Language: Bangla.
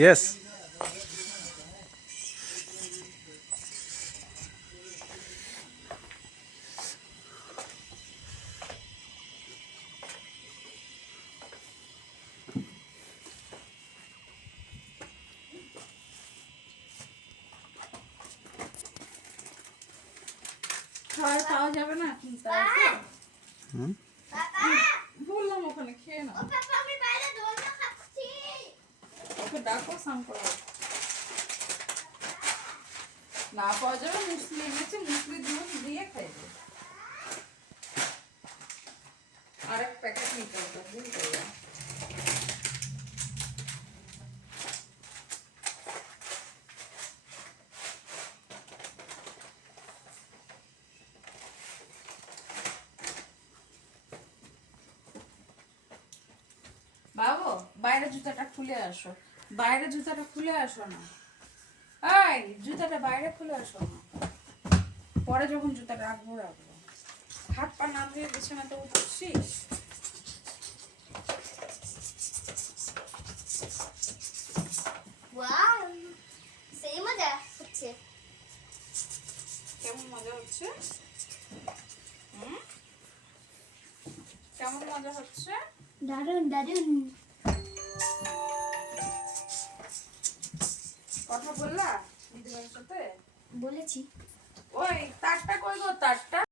ইয়েস। খাওয়া পাওয়া যাবে না বললাম ওখানে খেয়ে না। ওকে ডাকো সাম করো। না পাওয়া যাবে মুসলি এনেছে, মুসলি দিয়ে খাইবে। আর এক প্যাকেট নিতে হবে ভুল করলাম। বাবু বাইরে জুতাটা খুলে আসো, বাইরে জুতাটা খুলে আসো না। এই জুতাটা বাইরে খুলে আসো না, পরে যখন জুতা রাখবো রাখবো। হাত পা না ধুয়ে বিছানাতে উঠছিস। ওয়াও সেই মজা হচ্ছে। কেমন মজা হচ্ছে? কেমন মজা হচ্ছে? দারুন দারুন। কথা বললা দিদিভাইয়ের সাথে? বলেছি। ওই তারটা কই গো, তারটা